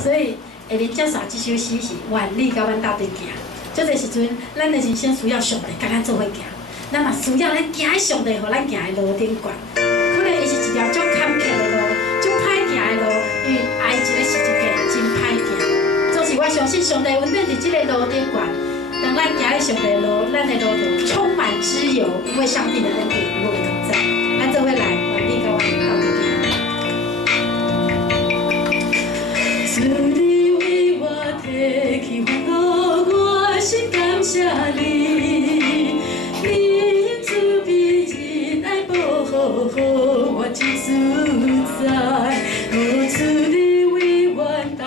所以下日接受这首诗是愿你甲阮斗阵行。这个时阵，咱的人生需要上帝甲咱做伙行，咱嘛需要咱行喺上帝互咱行的路顶管。可能伊是一条足坎坷的路，足歹行的路，因为爱一个是一个真歹行。总是我相信上帝稳定伫这个路顶管。 当咱行喺上帝路，咱的路途充满自由，因为上帝的恩典与我们同在。咱做伙来，愿你甲我斗阵行。主你为我提起烦恼，我心感谢你。你慈悲仁爱保护我真自在。哦，主你为我担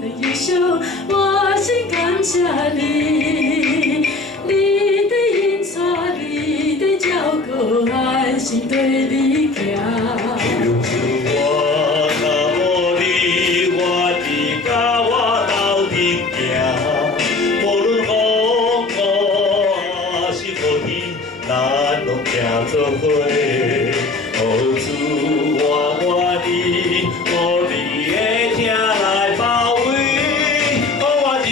的忧伤，我心感谢你。 安心对你行。我若无你，我伫甲我斗阵行。无论风雨还是雨天，咱拢行做伙。哦，主我愿意，无你的听来包围，互我人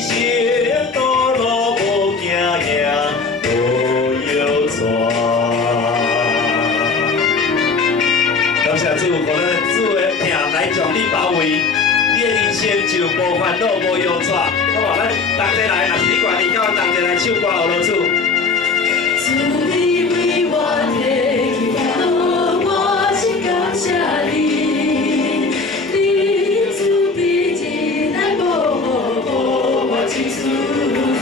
生道路无行行，无忧愁。 感谢主，互咱主的听来将你包围，你的人生就无烦恼无忧愁。好，咱同齐来，若是你愿意，甲我同齐来唱歌学落主。主你为我提起烦恼，我心感谢你。你慈悲仁爱保护我真自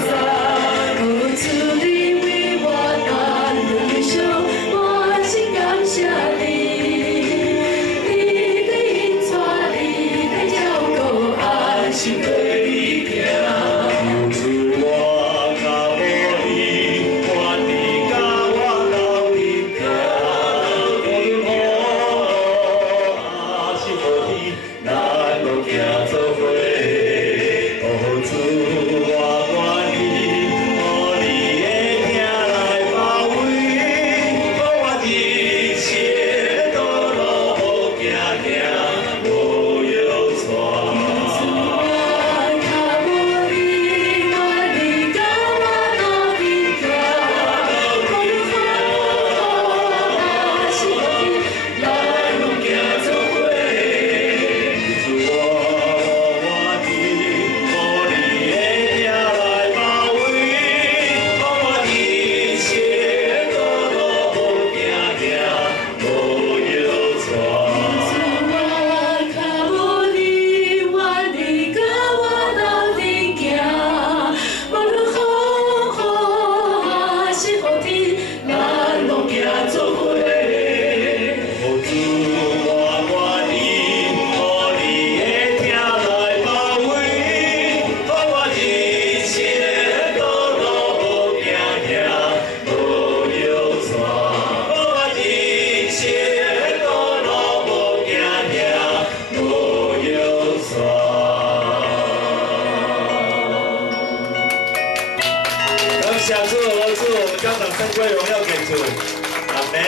在。哦，主你为我担的忧伤，我心感谢你。 心对你行，主我若无你，愿你甲我斗阵行。无论风雨还是雨天，咱拢行做伙。哦，主我愿意，互你的听来包围，互我人生道路好行行，无忧愁。 感谢主，我们将掌声归荣耀给主，阿门。